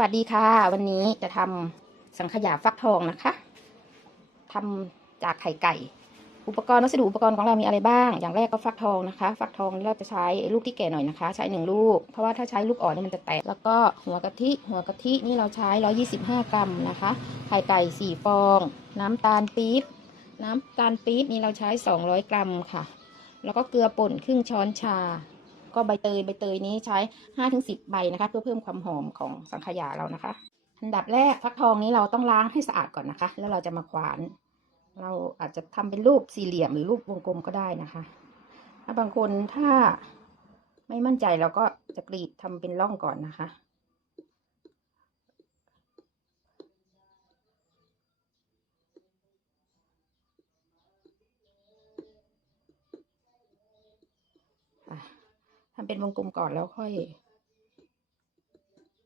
วัสดีค่ะ วันนี้จะทำสังขยาฟักทองนะคะทำจากไข่ไก่ อุปกรณ์วัสดุอุปกรณ์ของเรามีอะไรบ้าง อย่างแรกก็ฟักทองนะคะ ฟักทองเราจะใช้ลูกที่แก่หน่อยนะคะ ใช้หนึ่งลูก เพราะว่าถ้าใช้ลูกอ่อนนี่มันจะแตก แล้วก็หัวกะทิ หัวกะทินี่เราใช้ 125 กรัมนะคะ ไข่ไก่4ฟอง น้ำตาลปี๊บ น้ำตาลปี๊บนี่เราใช้ 200 กรัมค่ะ แล้วก็เกลือป่นครึ่งช้อนชา ก็ใบเตยใบเตยนี้ใช้5-10ใบนะคะ เพื่อเพิ่มความหอมของสังขยาเรานะคะ อันดับแรกฟักทองนี้เราต้องล้างให้สะอาดก่อนนะคะ แล้วเราจะมาขวาน เราอาจจะทำเป็นรูปสี่เหลี่ยมหรือรูปวงกลมก็ได้นะคะถ้าบางคนถ้าไม่มั่นใจเราก็จะกรีดทำเป็นร่องก่อนนะคะ ทำเป็นวงกลมก่อนแล้วค่อย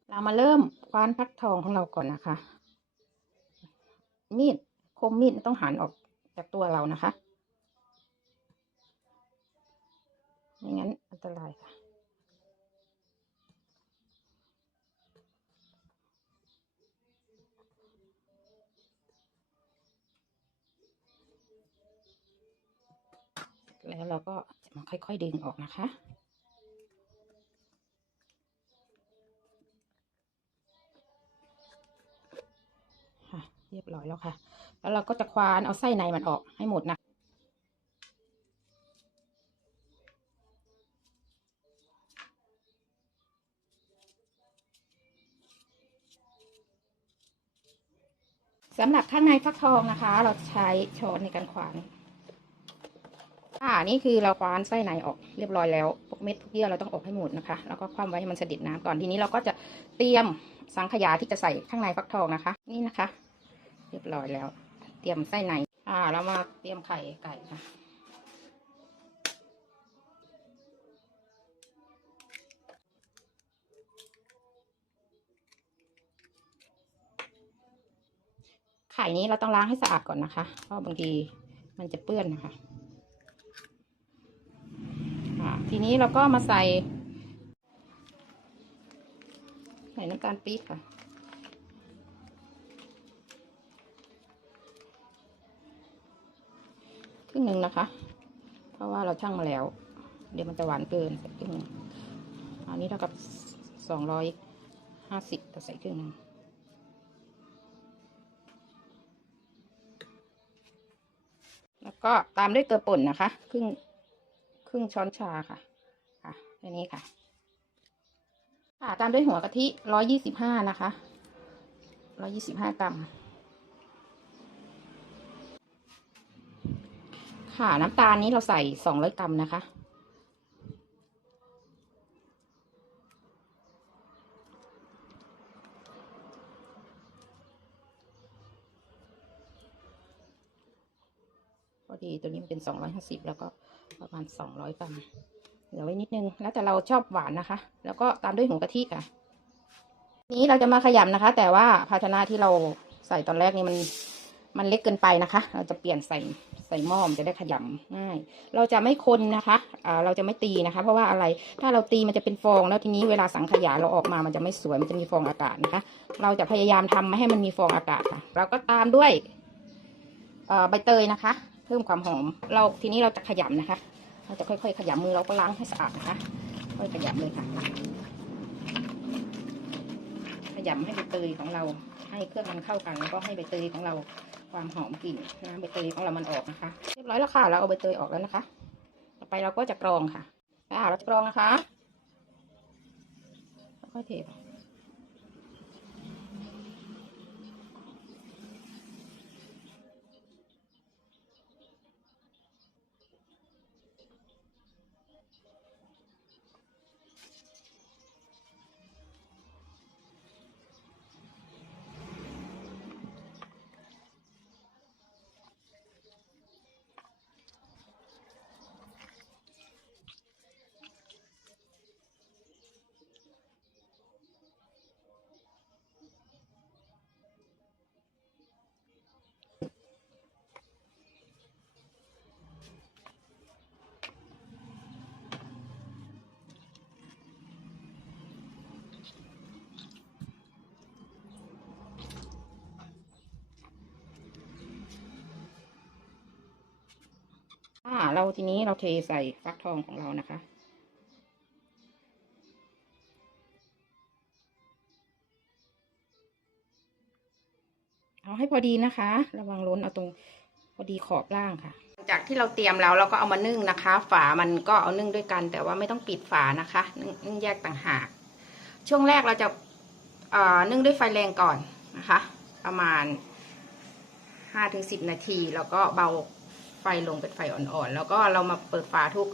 เรามาเริ่มคว้านฟักทองของเราก่อนนะคะ มีดคมมีดต้องหันออกจากตัวเรานะคะไม่งั้นอันตรายค่ะแล้วเราก็จะมาค่อย ๆ ดึงออกนะคะ เรียบร้อยแล้วค่ะ แล้วเราก็จะควานเอาไส้ในมันออกให้หมดนะสำหรับข้างในฟักทองนะคะ เราใช้ช้อนในการควานอ่านี่คือเราคว้านไส้ในออกเรียบร้อยแล้วพวกเม็ดพวกเยื่อเราต้องออกให้หมดนะคะ แล้วก็คว่ำไว้ให้มันเสด็จน้ำก่อนทีนี้เราก็จะเตรียมสังขยาที่จะใส่ข้างในฟักทองนะคะ นี่นะคะ เรียบร้อยแล้ว เตรียมไส้ในอ่าเรามาเตรียมไข่ไก่ค่ะไข่นี้เราต้องล้างให้สะอาดก่อนนะคะ เพราะบางทีมันจะเปื้อนนะคะทีนี้เราก็มาใส่ใส่น้ำตาลปี๊บค่ะ รึ่งหนึ่งนะคะ เพราะว่าเราชั่งมาแล้ว เดี๋ยวมันจะหวานเกินใส่ครึ่งอันนี้เท่ากับสองร้อยห้าสิบแต่ใส่ครึ่งหนึ่งแล้วก็ตามด้วยเกลือป่นนะคะ ครึ่งครึ่งช้อนชาค่ะ ค่ะแค่นี้ค่ะ ค่ะ ตามด้วยหัวกะทิร้อยยี่สิบห้านะคะร้อยี่สิบห้ากรัม ค่ะน้ำตาลนี้เราใส่สองร้อยกรัมนะคะ พอดีตัวนี้มันเป็นสองร้อยห้าสิบแล้วก็ประมาณสองร้อยกรัมเหลือไว้นิดนึง แล้วแต่เราชอบหวานนะคะ แล้วก็ตามด้วยหัวกะทิค่ะ นี้เราจะมาขยำนะคะ แต่ว่าภาชนะที่เราใส่ตอนแรกนี่มันมันเล็กเกินไปนะคะ เราจะเปลี่ยนใส่ ใส่หม้อมจะได้ขยำง่าย เราจะไม่คนนะคะอ่าเราจะไม่ตีนะคะ เพราะว่าอะไรถ้าเราตีมันจะเป็นฟอง แล้วทีนี้เวลาสังขยาเราออกมามันจะไม่สวยมันจะมีฟองอากาศนะคะ เราจะพยายามทำไม่ให้มันมีฟองอากาศค่ะ เราก็ตามด้วยใบเตยนะคะ เพิ่มความหอม เราทีนี้เราจะขยำนะคะ เราจะค่อยๆ ขยำมือเราก็ล้างให้สะอาดนะคะ ค่อยขยำเลยค่ะขยำให้ใบเตยของเรา ให้เครื่องมันเข้ากันแล้วก็ให้ใบเตยของเราความหอมกลิ่นนะใบเตยของเรามันออกนะคะ เรียบร้อยแล้วค่ะ เราเอาใบเตยออกแล้วนะคะ ต่อไปเราก็จะกรองค่ะอ่าเราจะกรองนะคะค่อยเทไป เราทีนี้เราเทใส่ฟักทองของเรานะคะ เอาให้พอดีนะคะ ระวังล้นเอาตรงพอดีขอบล่างค่ะ จากที่เราเตรียมแล้วเราก็เอามานึ่งนะคะ ฝามันก็เอานึ่งด้วยกัน แต่ว่าไม่ต้องปิดฝานะคะนึ่งนึ่งแยกต่างหาก ช่วงแรกเราจะเอ่อนึ่งด้วยไฟแรงก่อนนะคะ ประมาณห้าถึงสิบนาทีแล้วก็เบา ไฟลงเป็นไฟอ่อนๆ แล้วก็เรามาเปิดฝาทุก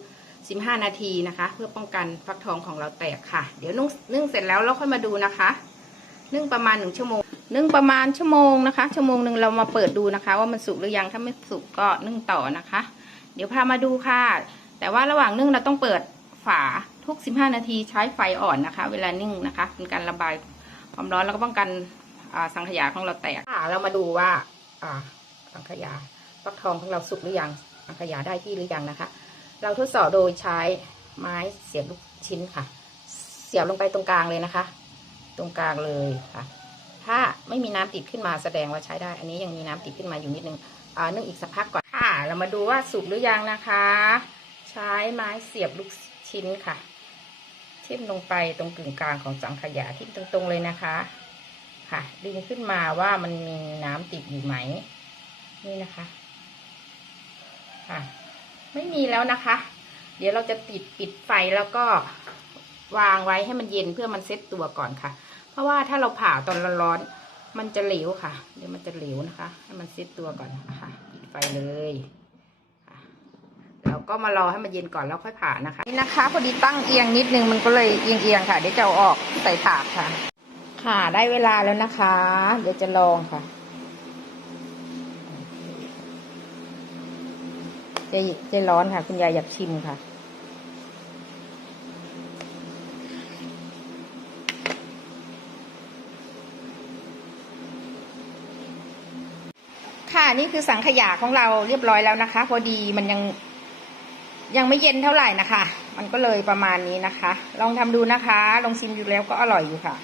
สิบห้านาทีนะคะ เพื่อป้องกันฟักทองของเราแตกค่ะ เดี๋ยวนึ่งนึ่งเสร็จแล้วเราค่อยมาดูนะคะ นึ่งประมาณหนึ่งชั่วโมง นึ่งประมาณชั่วโมงนะคะ ชั่วโมงหนึ่งเรามาเปิดดูนะคะ ว่ามันสุกหรือยัง ถ้าไม่สุกก็นึ่งต่อนะคะ เดี๋ยวพามาดูค่ะ แต่ว่าระหว่างนึ่งเราต้องเปิดฝาทุก 15 นาทีใช้ไฟอ่อนนะคะ เวลานึ่งนะคะเป็นการระบายความร้อนแล้วก็ป้องกันสังขยาของเราแตกค่ะเรามาดูว่าสังขยา ฟักทองของเราสุกหรือยังสังขยาได้ที่หรือยังนะคะ เราทดสอบโดยใช้ไม้เสียบลูกชิ้นค่ะ เสียบลงไปตรงกลางเลยนะคะ ตรงกลางเลยค่ะ ถ้าไม่มีน้ำติดขึ้นมาแสดงว่าใช้ได้ อันนี้ยังมีน้ำติดขึ้นมาอยู่นิดนึงอ่านึ่งอีกสักพักก่อนค่ะ เรามาดูว่าสุกหรือยังนะคะ ใช้ไม้เสียบลูกชิ้นค่ะทิ่มลงไปตรงกึ่งกลางของสังขยาทิ่มตรงๆเลยนะคะ ค่ะ ดึงขึ้นมาว่ามันมีน้ำติดอยู่ไหม นี่นะคะ ค่ะ ไม่มีแล้วนะคะ เดี๋ยวเราจะติดปิดไฟแล้วก็วางไว้ให้มันเย็นเพื่อมันเซ็ตตัวก่อนค่ะ เพราะว่าถ้าเราผ่าตอนร้อนๆมันจะเหลวค่ะ เดี๋ยวมันจะเหลวนะคะ ให้มันเซ็ตตัวก่อนนะคะปิดไฟเลยค่ะแล้วก็มารอให้มันเย็นก่อนแล้วค่อยผ่านะคะ นี่นะคะ พอดีตั้งเอียงนิดนึงมันก็เลยเอียงๆค่ะเดี๋ยวจะเอาออกใส่ถาดค่ะ ค่ะได้เวลาแล้วนะคะ เดี๋ยวจะลองค่ะ จะจะร้อนค่ะ คุณยายอยากชิมค่ะ ค่ะนี่คือสังขยาของเราเรียบร้อยแล้วนะคะ พอดีมันยังยังไม่เย็นเท่าไหร่นะคะ มันก็เลยประมาณนี้นะคะ ลองทำดูนะคะ ลองชิมดูแล้วก็อร่อยอยู่ค่ะ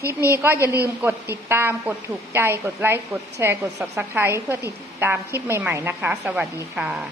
คลิปนี้ก็อย่าลืมกดติดตาม กดถูกใจ กดไลค์ กดแชร์ กด subscribe เพื่อติดตามคลิปใหม่ๆนะคะ สวัสดีค่ะ